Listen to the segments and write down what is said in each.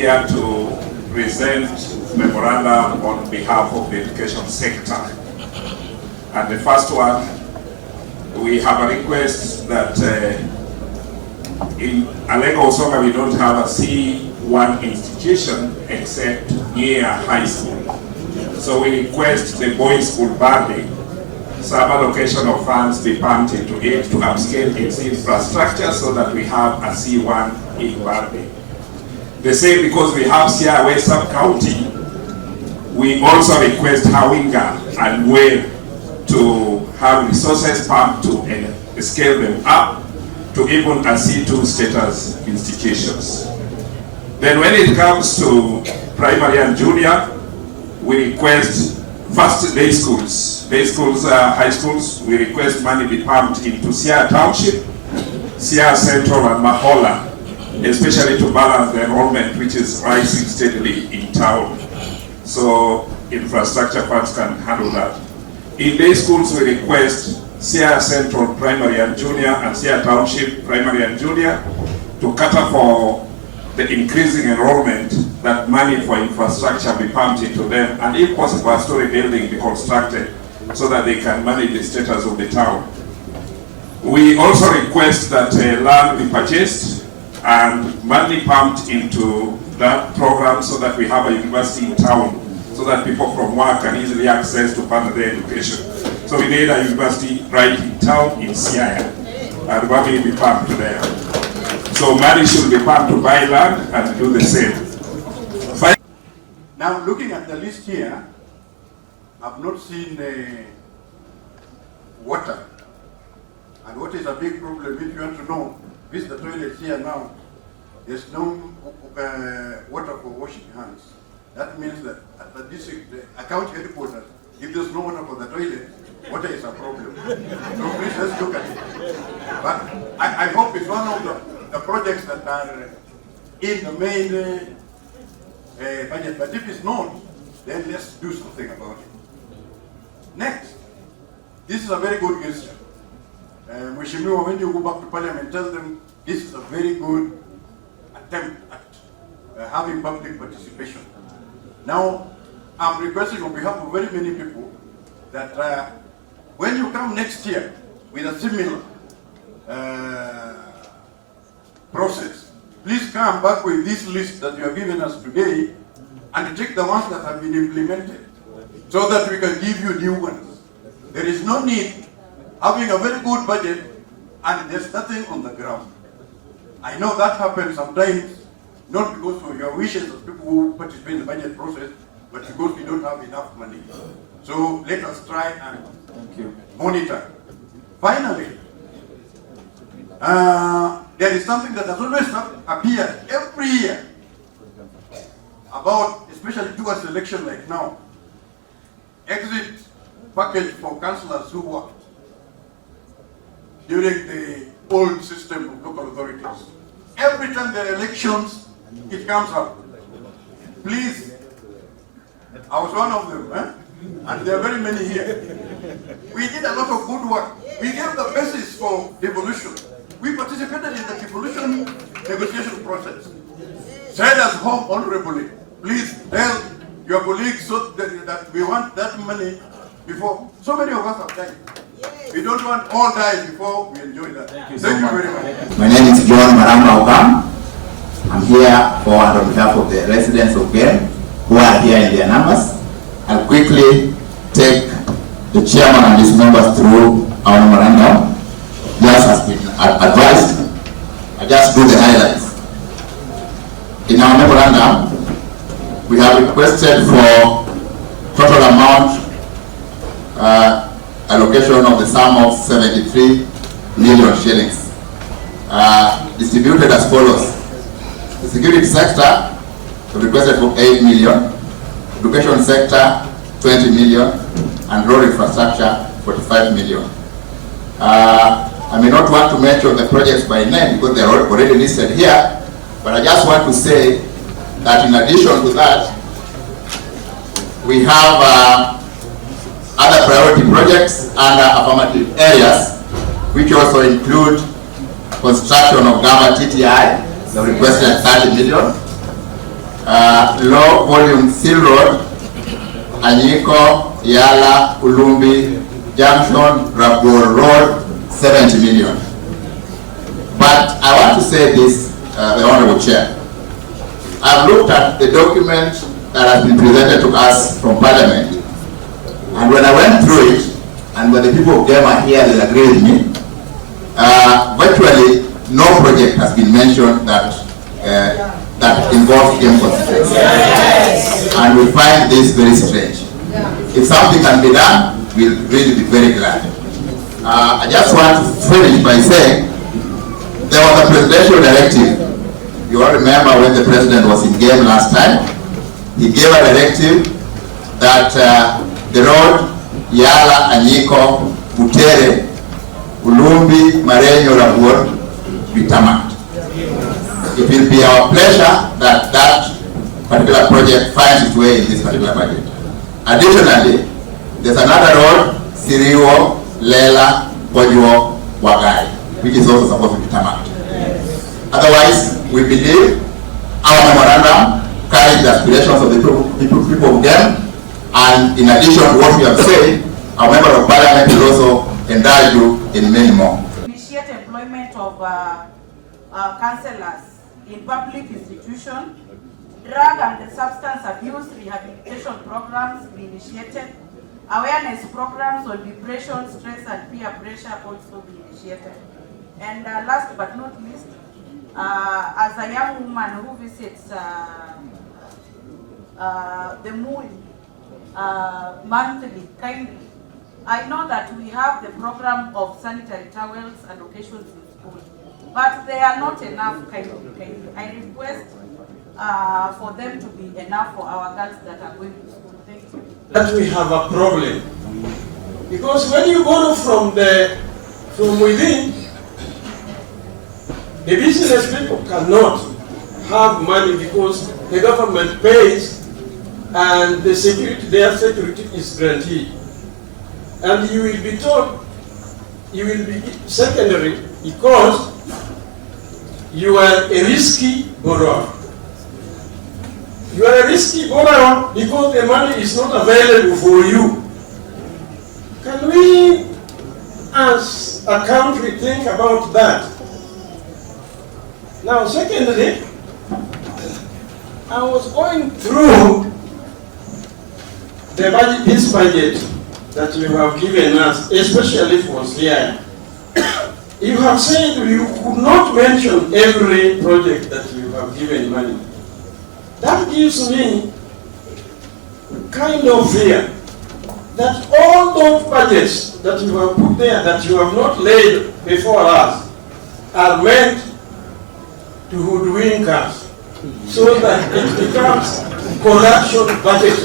here to present memorandum on behalf of the education sector. And the first one, we have a request that in Alego Usonga we don't have a C1 institution except near high school. So we request the boys' school Barding, some allocation of funds be pumped into it to upscale its infrastructure so that we have a C1 in Barding. The same because we have Siaya sub-county, we also request Hawinga and Wave to have resources pumped to scale them up to even a C2 status institutions. Then when it comes to primary and junior, we request first day schools, high schools, we request money be pumped into Siaya Township, Siaya Central and Mahola, especially to balance the enrollment which is rising steadily in town. So infrastructure funds can handle that. In day schools, we request Siaya Central Primary and Junior and Siaya Township Primary and Junior to cater for the increasing enrollment, that money for infrastructure be pumped into them, and if possible, a story building be constructed so that they can manage the status of the town. We also request that land be purchased and money pumped into that program so that we have a university in town, so that people from work can easily access to further their education. So we need a university right in town in Siaya, and money be pumped there. So money should be pumped to buy land and do the same. Now looking at the list here, I've not seen water. And what is a big problem, if you want to know, visit the toilets here now, there's no water for washing hands. That means that at the district, the county headquarters, if there's no water for the toilet, water is a problem. So please, let's look at it. But I hope it's one of the projects that are in the main budget. But if it's not, then let's do something about it. Next, this is a very good gesture. Mheshimiwa, when you go back to Parliament, tell them this is a very good attempt at having public participation. Now, I'm requesting on behalf of very many people that when you come next year with a similar process, please come back with this list that you have given us today and take the ones that have been implemented so that we can give you new ones. There is no need having a very good budget and there's nothing on the ground. I know that happens sometimes, not because of your wishes of people who participate in the budget process, but because we don't have enough money. So let us try and monitor. Finally, there is something that has always appeared every year about, especially towards election like now, exit package for councillors who worked during the old system of local authorities. Every time there are elections, it comes up. Please, I was one of them, and there are very many here. We did a lot of good work. We gave the basis for devolution. We participated in the devolution negotiation process. Said as home honorably, please tell your colleagues so that we want that money before. So many of us have died. We don't want all die before we enjoy that. Thank you very much. My name is John Ogam Maramba. I'm here for and on behalf of the residents of Ugenya who are here in their numbers. I'll quickly take the chairman and his members through our memorandum. Just has been advised. I just do the highlights. In our memorandum, we have requested for total amount allocation of the sum of 73 million shillings, distributed as follows. The security sector requested for 8 million, education sector 20 million, and road infrastructure 45 million. I may not want to mention the projects by name because they are already listed here, but I just want to say that in addition to that, we have other priority projects under affirmative areas, which also include construction of Gamba TTI, the requested 30 million, low volume seal road, Anyiko, Yala-Ulumbi Junction, Rabuor Road, 70 million. But I want to say this, the Honorable Chair. I've looked at the document that has been presented to us from Parliament, and when I went through it, and when the people of Gamba here, they agree with me, virtually no project has been mentioned that that involves game constituency. Yes. And we find this very strange. If something can be done, we'll really be very glad. I just want to finish by saying there was a presidential directive. You all remember when the president was in game last time, he gave a directive that the road Yala-Anyiko-Butere-Ulumbi-Marenyo-Rabuor be tarmacked. It will be our pleasure that that particular project finds its way in this particular budget. Additionally, there's another road, Siriwo, Lela, Bojo, Wagai, which is also supposed to be tarmacked. Otherwise, we believe our memorandum carries the aspirations of the people of them, and in addition to what we have said, our member of parliament will also indulge you in many more. Initiate employment of councillors in public institutions, drug and substance abuse rehabilitation programs be initiated, awareness programs on depression, stress and peer pressure also be initiated. And last but not least, as a young woman who visits the moon monthly, kindly, I know that we have the program of sanitary towels and occasions in school, but they are not enough, kindly. I request for them to be enough for our girls that are going to school. Thank you. That we have a problem, because when you borrow from within, the business people cannot have money because the government pays and the security, their security is guaranteed. And you will be told you will be secondary because you are a risky borrower. You are a risky borrower because the money is not available for you. Can we, as a country, think about that? Now, secondly, I was going through the budget, this budget that you have given us, especially for Siaya. You have said you could not mention every project that you have given money. That gives me kind of fear that all those budgets that you have put there, that you have not laid before us, are meant to hoodwink us, so that it becomes corruption budget.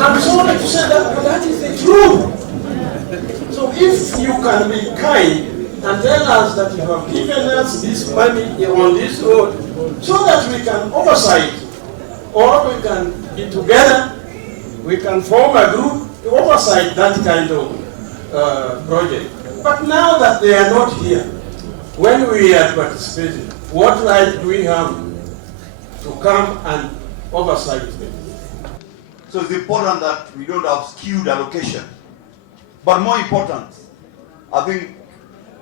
I'm sorry to say that, but that is the truth. So if you can be kind and tell us that you have given us this money on this road, so that we can oversight, or we can be together, we can form a group to oversight that kind of project. But now that they are not here, when we are participating, what right do we have to come and oversight them? So it's important that we don't have skewed allocation. But more important, I think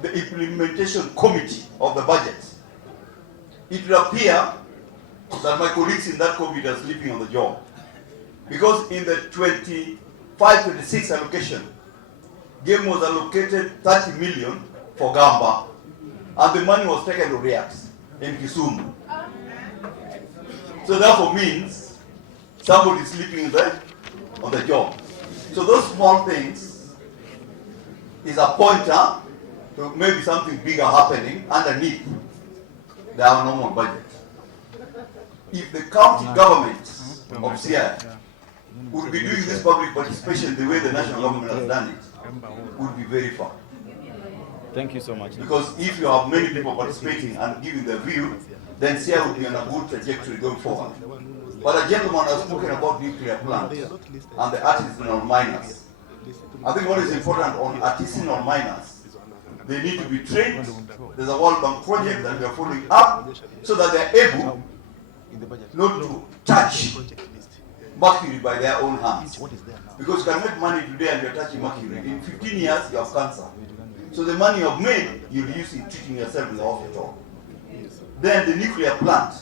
the implementation committee of the budget, it will appear that my colleagues in that committee are sleeping on the job. Because in the 25-26 allocation, game was allocated 30 million for Gamba, and the money was taken to RIAT in Kisumu. So therefore means somebody is sleeping there on the job. So those small things is a pointer to maybe something bigger happening underneath the normal budget. If the county government of Siaya would be doing this public participation the way the national government has done it, would be very far. Thank you so much. Because if you have many people participating and giving their view, then Siaya will be on a good trajectory going forward. But a gentleman has spoken about nuclear plants and the artisanal miners. I think what is important on artisanal miners, they need to be trained. There's a World Bank project that we are following up so that they're able not to touch mercury by their own hands. Because you can make money today and you're touching mercury. In 15 years, you have cancer. So the money you have made, you'll use in treating yourself in the hospital. Then the nuclear plant,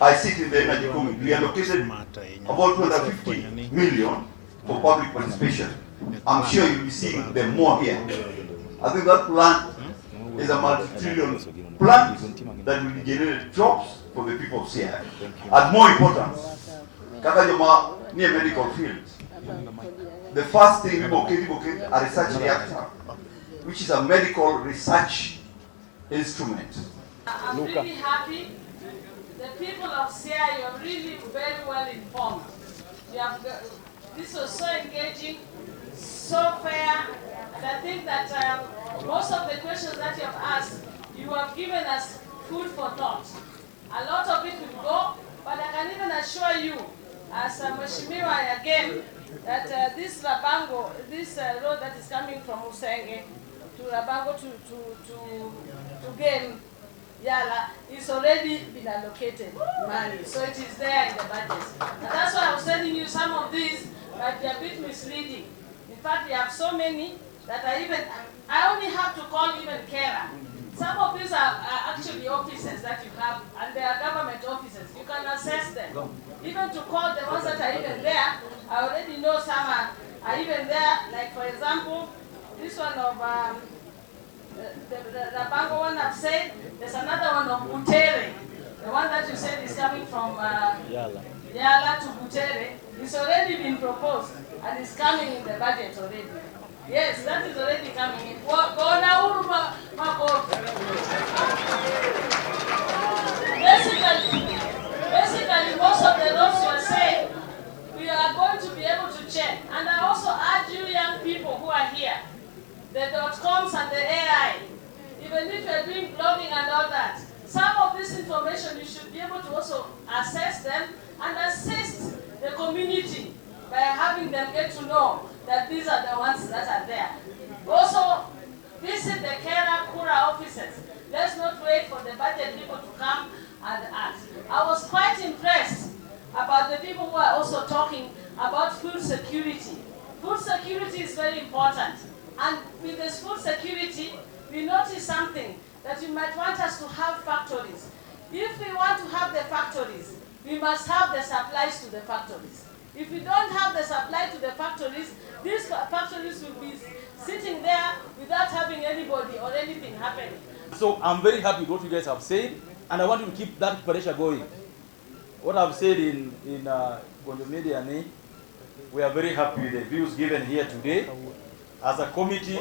I sit in the energy committee, we allocated about 250 million for public participation. I'm sure you'll be seeing them more here. I think that plant is a multi-trillion plant that will generate jobs for the people of Siaya. And more important, Kakajoma near medical field. The first thing we book a research reactor, which is a medical research instrument. I'm really happy. The people of Siaya, you're really very well informed. This was so engaging, so fair, and I think that most of the questions that you have asked, you have given us food for thought. A lot of it will go, but I can even assure you, as Mheshimiwa again, that this Rabango, this road that is coming from Ochieng to Rabango to gain Yala is already been allocated money, so it is there in the budget. And that's why I was telling you some of these might be a bit misleading. In fact, we have so many that I only have to call even Kera. Some of these are actually offices that you have, and they are government offices. You can assess them. Even to call the ones that are even there, I already know some are even there. Like for example, this one of the Rabango one I've said. There's another one of Butere. The one that you said is coming from Yala to Butere. It's already been proposed and it's coming in the budget already. Yes, that is already coming in. Basically, most of the roads you are saying, we are going to be able to check. And I also urge you young people who are here, the .coms and the AI, even if you are doing blogging and all that, some of this information you should be able to also assess them and assist the community by having them get to know that these are the ones that are there. Also, visit the Kera Kura offices. Let's not wait for the budget people to come and ask. I was quite impressed about the people who are also talking about food security. Food security is very important. And with this food security, we notice something, that you might want us to have factories. If we want to have the factories, we must have the supplies to the factories. If we don't have the supply to the factories, these factories will be sitting there without having anybody or anything happening. So I'm very happy with what you guys have said, and I want you to keep that pressure going. What I've said in Media, we are very happy with the views given here today. As a committee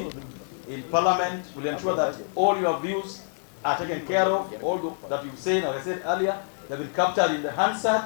in Parliament, we'll ensure that all your views are taken care of, all that you've said, as I said earlier, they've been captured in the Hansard.